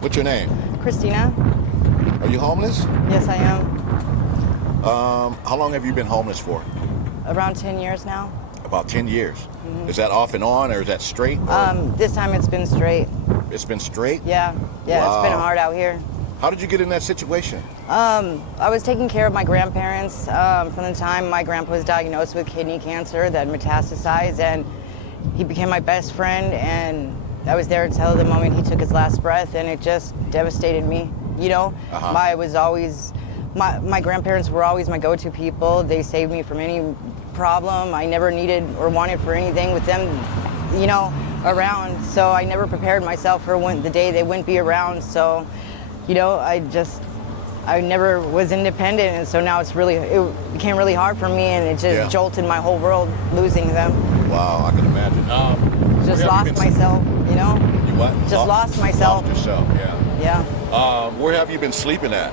What's your name? Christina. Are you homeless? Yes, I am. How long have you been homeless for? Around 10 years now. About 10 years. Is that off and on, or is that straight? This time it's been straight. It's been straight? Yeah, It's been Wow. hard out here. How did you get in that situation? I was taking care of my grandparents from the time my grandpa was diagnosed with kidney cancer that metastasized, and he became my best friend, and I was there until the moment he took his last breath, and it just devastated me. You know, my grandparents were always my go-to people. They saved me from any problem. I never needed or wanted for anything with them, you know, around. So I never prepared myself for the day they wouldn't be around. So, you know, I never was independent, and so now it became really hard for me, and it just jolted my whole world losing them. Wow, I can imagine. Just lost myself, you know? You what? Just lost myself. Lost yourself, yeah. Yeah. Where have you been sleeping at?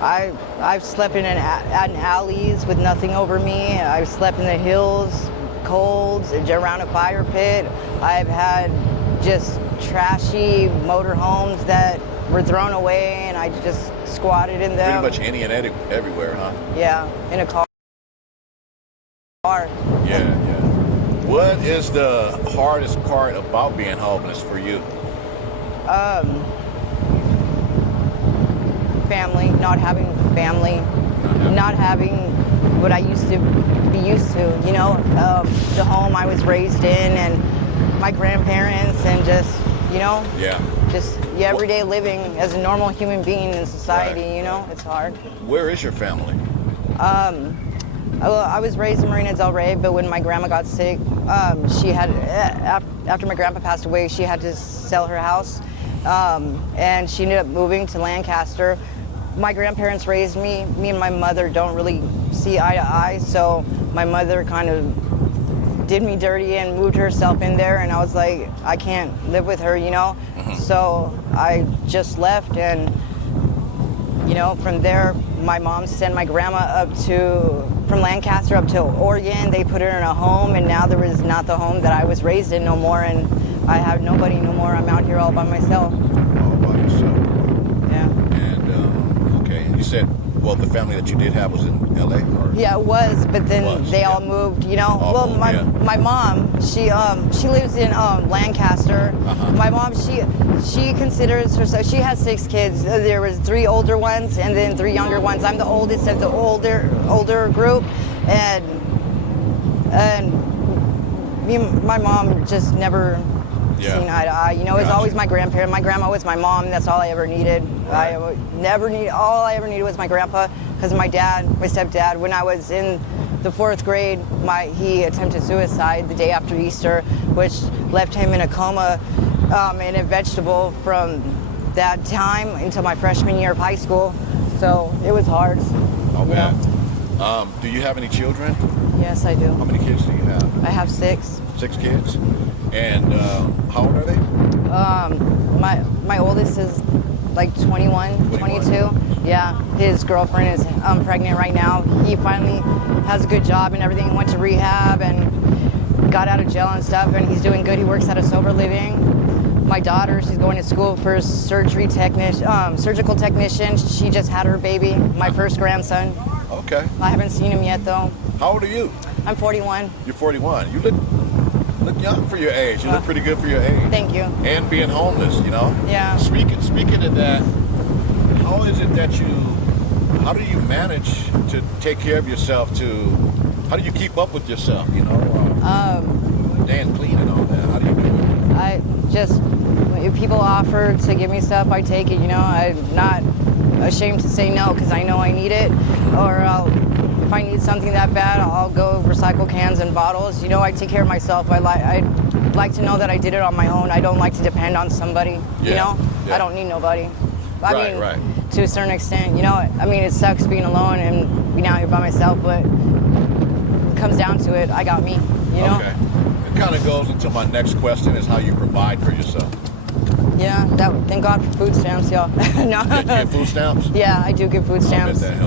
I've slept in alleys with nothing over me. I've slept in the hills, colds, around a fire pit. I've had just trashy motorhomes that were thrown away, and I just squatted in them. Pretty much any and everywhere, huh? Yeah, in a car. Yeah. What is the hardest part about being homeless for you? Family, not having family, not having what I used to be used to, you know, the home I was raised in, and my grandparents, and just, you know, just everyday living as a normal human being in society, you know, it's hard. Where is your family? I was raised in Marina Del Rey, but when my grandma got sick, after my grandpa passed away, she had to sell her house, and she ended up moving to Lancaster. My grandparents raised me. Me and my mother don't really see eye to eye, so my mother kind of did me dirty and moved herself in there, and I was like, I can't live with her, you know? So I just left, and, you know, from there, my mom sent my grandma from Lancaster up to Oregon. They put her in a home, and now there was not the home that I was raised in no more, and I have nobody no more. I'm out here all by myself. All by yourself. Yeah. And, okay, and you said, well, the family that you did have was in L.A.? Or? Yeah, it was, but then they all moved, you know? My mom, she lives in Lancaster. My mom, she considers herself, she has 6 kids. There was 3 older ones and then 3 younger ones. I'm the oldest of the older group, and me and my mom just never seen eye to eye. You know, it was always my grandparent. My grandma was my mom. That's all I ever needed. Right. All I ever needed was my grandpa, because my stepdad, when I was in the 4th grade, he attempted suicide the day after Easter, which left him in a coma and a vegetable from that time until my freshman year of high school. So it was hard. Oh, man. Do you have any children? Yes, I do. How many kids do you have? I have 6. 6 kids? And how old are they? My oldest is like 21, 22. Yeah, his girlfriend is pregnant right now. He finally has a good job and everything. Went to rehab and got out of jail and stuff, and he's doing good. He works at a sober living. My daughter, she's going to school for surgical technician. She just had her baby, my first grandson. Okay. I haven't seen him yet, though. How old are you? I'm 41. You're 41. You look young for your age. You look pretty good for your age. Thank you. And being homeless, you know? Yeah. Speaking of that, how is it that how do you manage to take care of yourself how do you keep up with yourself, you know? Staying clean and all that. How do you do it? I just, if people offer to give me stuff, I take it, you know? I'm not ashamed to say no, because I know I need it. Or if I need something that bad, I'll go recycle cans and bottles. You know, I take care of myself. I like to know that I did it on my own. I don't like to depend on somebody, you know? Yeah. I don't need nobody. I mean, to a certain extent, you know, I mean, it sucks being alone and being out here by myself, but when it comes down to it, I got me, you know? Okay. It kind of goes into my next question, is how you provide for yourself. Yeah, thank God for food stamps, y'all. No. You get food stamps? Yeah, I do get food stamps. I bet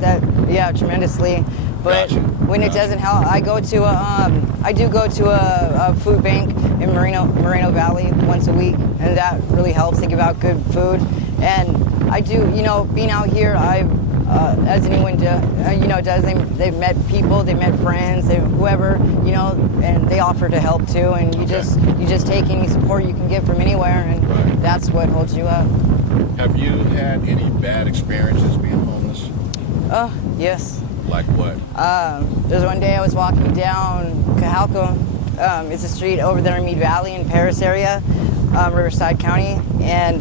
that helps. Yeah, tremendously. But Gotcha. when it doesn't help, I do go to a food bank in Moreno Valley once a week, and that really helps to give out good food. And I do, being out here, as anyone does, they've met people, they met friends, whoever, and they offer to help too. And you just take any support you can get from anywhere, and Right. that's what holds you up. Have you had any bad experiences being homeless? Yes. Like what? There's one day I was walking down Cajalco. It's a street over there in Meade Valley in Paris area, Riverside County, and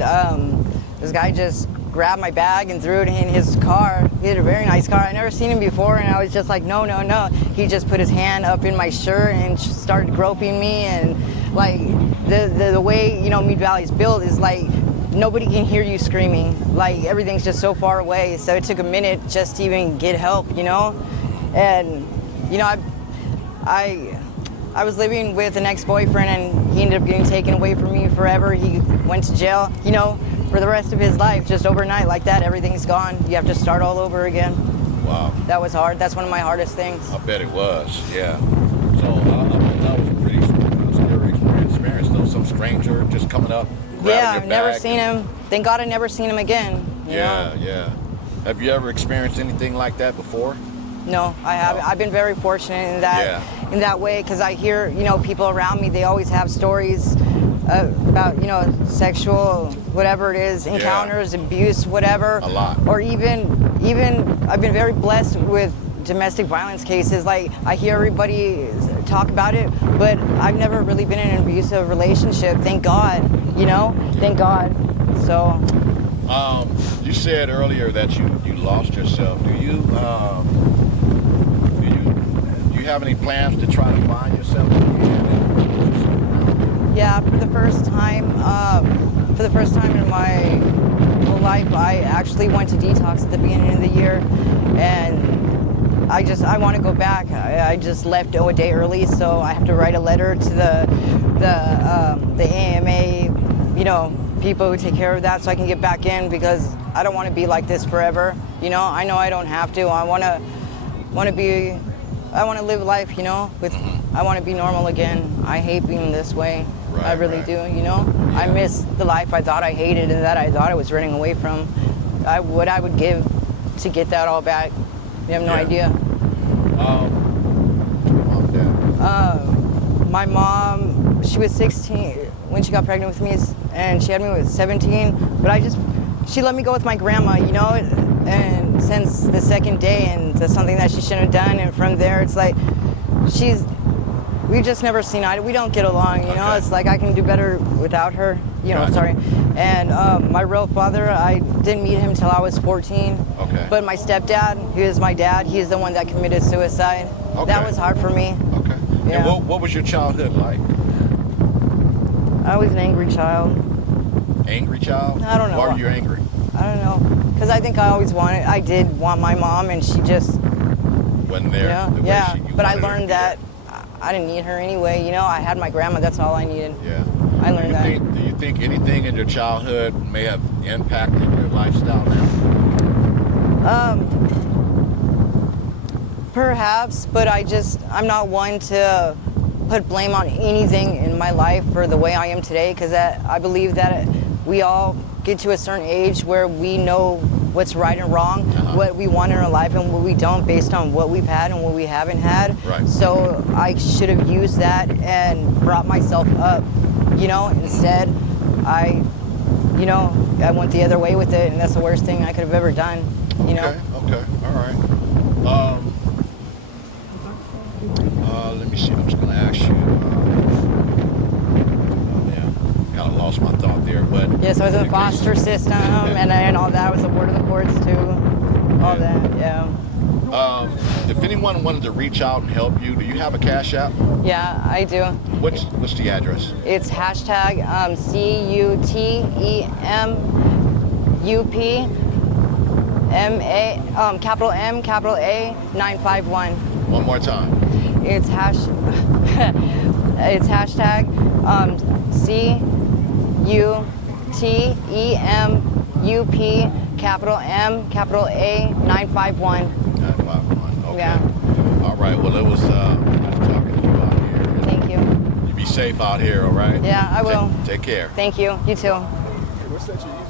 this guy just grabbed my bag and threw it in his car. He had a very nice car. I never seen him before, and I was just like, no. He just put his hand up in my shirt and started groping me, and like the way Meade Valley's built is like nobody can hear you screaming. Like everything's just so far away. So it took a minute just to even get help, And I was living with an ex-boyfriend, and he ended up getting taken away from me forever. He went to jail, for the rest of his life, just overnight like that. Everything's gone. You have to start all over again. Wow. That was hard. That's one of my hardest things. I bet it was, yeah. So I bet that was a pretty scary experience, though. Some stranger just coming up, grabbing Yeah, your I've never bag. seen him. Thank God I never seen him again. Yeah. Have you ever experienced anything like that before? No, I haven't. I've been very fortunate in that way, because I hear, people around me, they always have stories about, sexual, whatever it is, encounters, abuse, whatever. A lot. Or even I've been very blessed with domestic violence cases. Like, I hear everybody talk about it, but I've never really been in an abusive relationship. Thank God, thank God. So. You said earlier that you lost yourself. Do you have any plans to try to find yourself again? Yeah, for the first time in my whole life, I actually went to detox at the beginning of the year, and I want to go back. I just left a day early, so I have to write a letter to the AMA, people who take care of that, so I can get back in, because I don't want to be like this forever. I know I don't have to. I want to live life, I want to be normal again. I hate being this way. Right, I really do, Yeah. I miss the life I thought I hated and that I thought I was running away from. What I would give to get that all back. You have no idea. Mom, Dad. My mom, she was 16 when she got pregnant with me, and she had me with 17, but she let me go with my grandma, and since the second day, and that's something that she shouldn't have done, and from there, it's like, we've just never seen eye. We don't get along, Okay. It's like I can do better without her, Gotcha. Sorry. And my real father, I didn't meet him till I was 14. Okay. But my stepdad, he was my dad. He's the one that committed suicide. Okay. That was hard for me. Okay. Yeah. And what was your childhood like? I was an angry child. Angry child? I don't know. Why were you angry? I don't know. Because I think I did want my mom, and she just, Wasn't there? the way yeah. you But I wanted her to learned be that I didn't need her anyway. I had my grandma. That's all I needed. there. Yeah. I learned that. Do you think anything in your childhood may have impacted your lifestyle now? Perhaps, but I'm not one to put blame on anything in my life for the way I am today, because I believe that we all get to a certain age where we know what's right and wrong, what we want in our life and what we don't, based on what we've had and what we haven't had. Right. So I should have used that and brought myself up, instead I went the other way with it, and that's the worst thing I could have ever done, Okay, all right. Let me see, I'm just going to ask you. Kind of lost my thought there, but. Yeah, so I was in the foster system and all that. I was a ward of the courts too. All that, yeah. If anyone wanted to reach out and help you, do you have a Cash App? Yeah, I do. What's the address? It's hashtag CUTEMUPMA, capital M, capital A, 951. One more time. It's hashtag CUTEMUP, capital M, capital A, 951. 951. Okay. Yeah. Well, it was nice talking to you out here. Thank you. You be safe out here, all right? Yeah, I will. Take care. Thank you. You too. What's that you use?